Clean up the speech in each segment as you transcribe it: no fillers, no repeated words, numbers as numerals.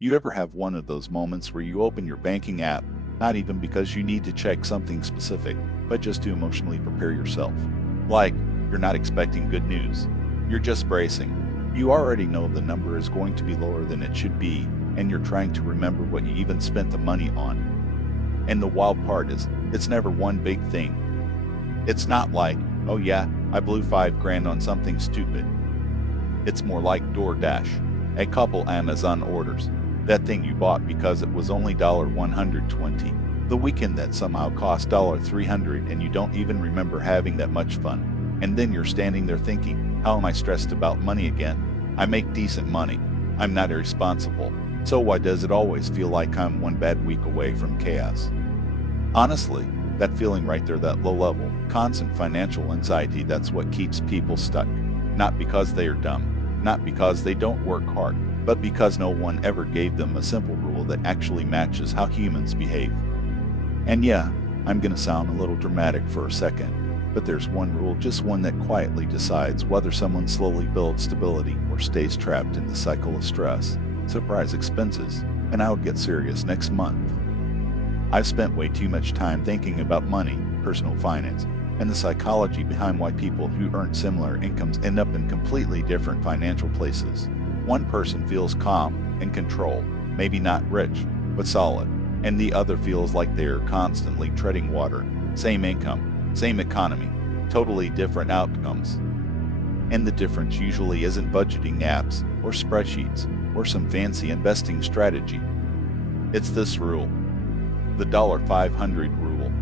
You ever have one of those moments where you open your banking app, not even because you need to check something specific, but just to emotionally prepare yourself? Like, you're not expecting good news. You're just bracing. You already know the number is going to be lower than it should be, and you're trying to remember what you even spent the money on. And the wild part is, it's never one big thing. It's not like, oh yeah, I blew 5 grand on something stupid. It's more like DoorDash, a couple Amazon orders, that thing you bought because it was only $120, the weekend that somehow cost $300 and you don't even remember having that much fun. And then you're standing there thinking, how am I stressed about money again? I make decent money. I'm not irresponsible. So why does it always feel like I'm one bad week away from chaos? Honestly, that feeling right there, that low level, constant financial anxiety, that's what keeps people stuck. Not because they are dumb, not because they don't work hard, but because no one ever gave them a simple rule that actually matches how humans behave. And yeah, I'm gonna sound a little dramatic for a second, but there's one rule, just one that quietly decides whether someone slowly builds stability or stays trapped in the cycle of stress, surprise expenses, and I'll get serious next month. I've spent way too much time thinking about money, personal finance, and the psychology behind why people who earn similar incomes end up in completely different financial places. One person feels calm and control, maybe not rich, but solid, and the other feels like they're constantly treading water. Same income, same economy, totally different outcomes. And the difference usually isn't budgeting apps or spreadsheets or some fancy investing strategy. It's this rule, the 500 rule.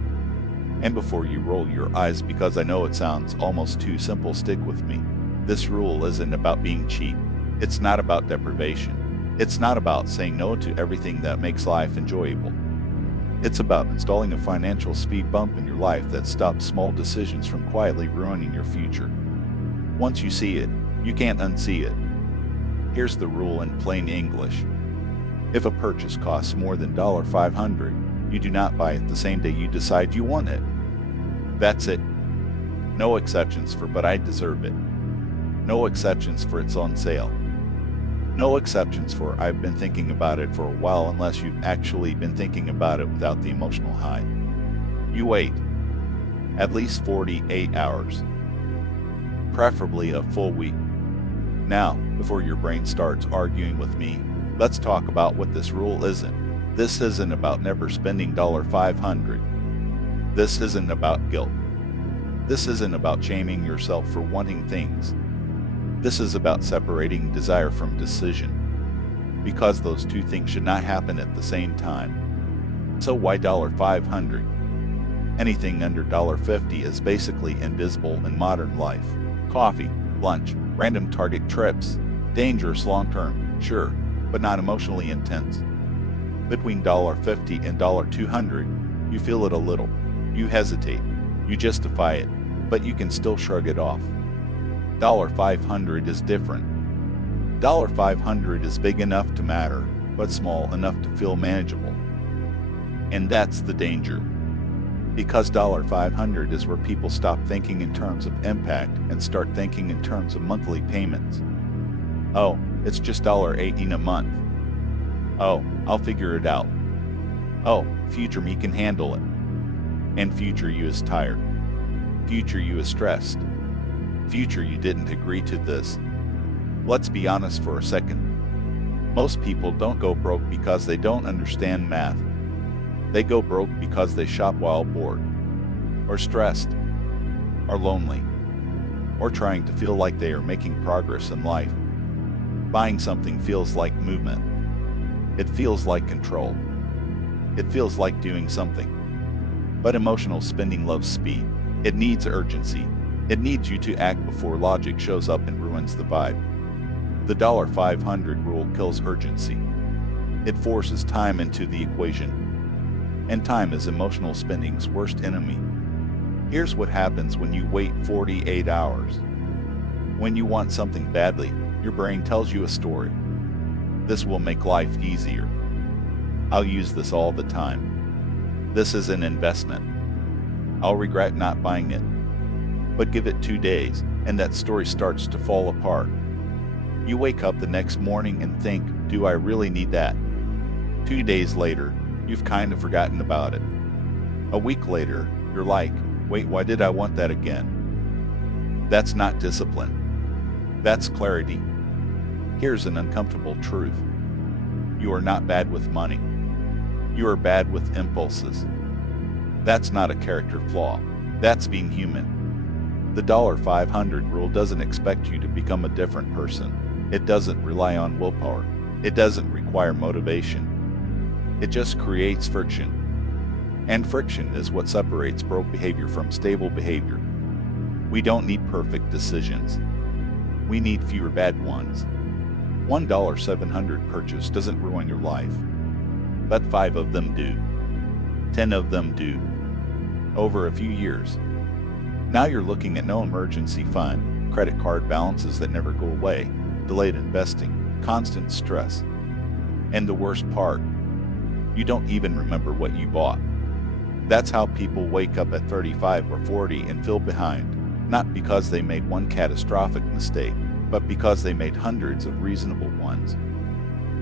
And before you roll your eyes, because I know it sounds almost too simple, stick with me. This rule isn't about being cheap. It's not about deprivation. It's not about saying no to everything that makes life enjoyable. It's about installing a financial speed bump in your life that stops small decisions from quietly ruining your future. Once you see it, you can't unsee it. Here's the rule in plain English. If a purchase costs more than $500, you do not buy it the same day you decide you want it. That's it. No exceptions for but I deserve it. No exceptions for it's on sale. No exceptions for I've been thinking about it for a while unless you've actually been thinking about it without the emotional high. You wait. At least 48 hours. Preferably a full week. Now, before your brain starts arguing with me, let's talk about what this rule isn't. This isn't about never spending $500. This isn't about guilt. This isn't about shaming yourself for wanting things. This is about separating desire from decision, because those two things should not happen at the same time. So why $500? Anything under $50 is basically invisible in modern life. Coffee, lunch, random Target trips. Dangerous long term, sure, but not emotionally intense. Between $50 and $200, you feel it a little. You hesitate. You justify it, but you can still shrug it off. $500 is different. $500 is big enough to matter, but small enough to feel manageable. And that's the danger. Because $500 is where people stop thinking in terms of impact and start thinking in terms of monthly payments. Oh, it's just $18 a month. Oh, I'll figure it out. Oh, future me can handle it. And future you is tired. Future you is stressed. Future you didn't agree to this. Let's be honest for a second. Most people don't go broke because they don't understand math. They go broke because they shop while bored, or stressed, or lonely, or trying to feel like they are making progress in life. Buying something feels like movement. It feels like control. It feels like doing something. But emotional spending loves speed. It needs urgency. It needs you to act before logic shows up and ruins the vibe. The $500 rule kills urgency. It forces time into the equation. And time is emotional spending's worst enemy. Here's what happens when you wait 48 hours. When you want something badly, your brain tells you a story. This will make life easier. I'll use this all the time. This is an investment. I'll regret not buying it. But give it 2 days, and that story starts to fall apart. You wake up the next morning and think, do I really need that? 2 days later, you've kind of forgotten about it. A week later, you're like, wait, why did I want that again? That's not discipline. That's clarity. Here's an uncomfortable truth. You are not bad with money. You are bad with impulses. That's not a character flaw. That's being human. The $500 rule doesn't expect you to become a different person. It doesn't rely on willpower. It doesn't require motivation. It just creates friction. And friction is what separates broke behavior from stable behavior. We don't need perfect decisions. We need fewer bad ones. $700 purchase doesn't ruin your life, but 5 of them do. 10 of them do. Over a few years. Now you're looking at no emergency fund, credit card balances that never go away, delayed investing, constant stress. And the worst part, you don't even remember what you bought. That's how people wake up at 35 or 40 and feel behind, not because they made one catastrophic mistake, but because they made hundreds of reasonable ones.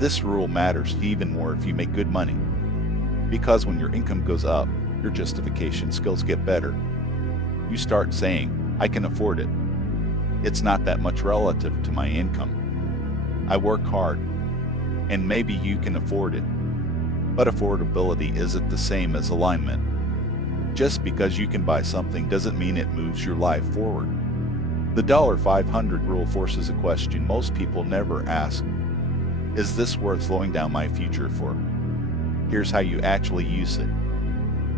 This rule matters even more if you make good money. Because when your income goes up, your justification skills get better. You start saying, I can afford it. It's not that much relative to my income. I work hard. And maybe you can afford it. But affordability isn't the same as alignment. Just because you can buy something doesn't mean it moves your life forward. The $500 rule forces a question most people never ask. Is this worth slowing down my future for? Here's how you actually use it.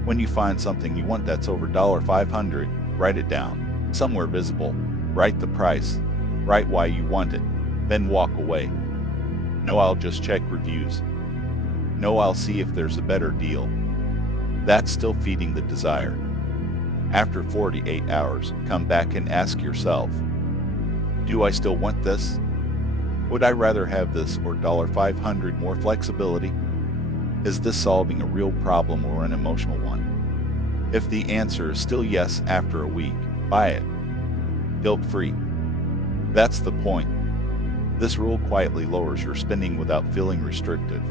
When you find something you want that's over $500, write it down, somewhere visible. Write the price. Write why you want it. Then walk away. No, I'll just check reviews. No, I'll see if there's a better deal. That's still feeding the desire. After 48 hours, come back and ask yourself, do I still want this? Would I rather have this or $500 more flexibility? Is this solving a real problem or an emotional one? If the answer is still yes after a week, buy it. Guilt-free. That's the point. This rule quietly lowers your spending without feeling restrictive.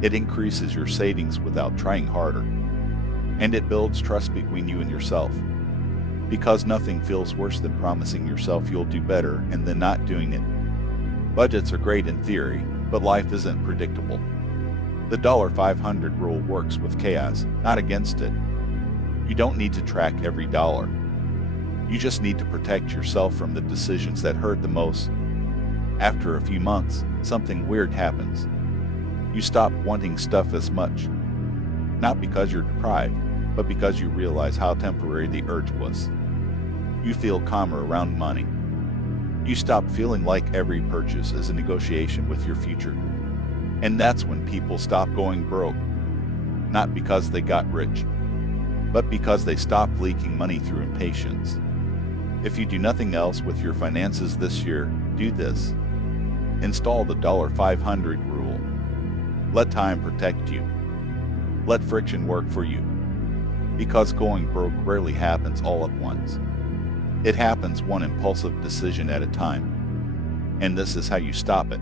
It increases your savings without trying harder. And it builds trust between you and yourself. Because nothing feels worse than promising yourself you'll do better and then not doing it. Budgets are great in theory, but life isn't predictable. The $500 rule works with chaos, not against it. You don't need to track every dollar. You just need to protect yourself from the decisions that hurt the most. After a few months, something weird happens. You stop wanting stuff as much. Not because you're deprived, but because you realize how temporary the urge was. You feel calmer around money. You stop feeling like every purchase is a negotiation with your future. And that's when people stop going broke. Not because they got rich, but because they stopped leaking money through impatience. If you do nothing else with your finances this year, do this. Install the $500 rule. Let time protect you. Let friction work for you. Because going broke rarely happens all at once. It happens one impulsive decision at a time. And this is how you stop it.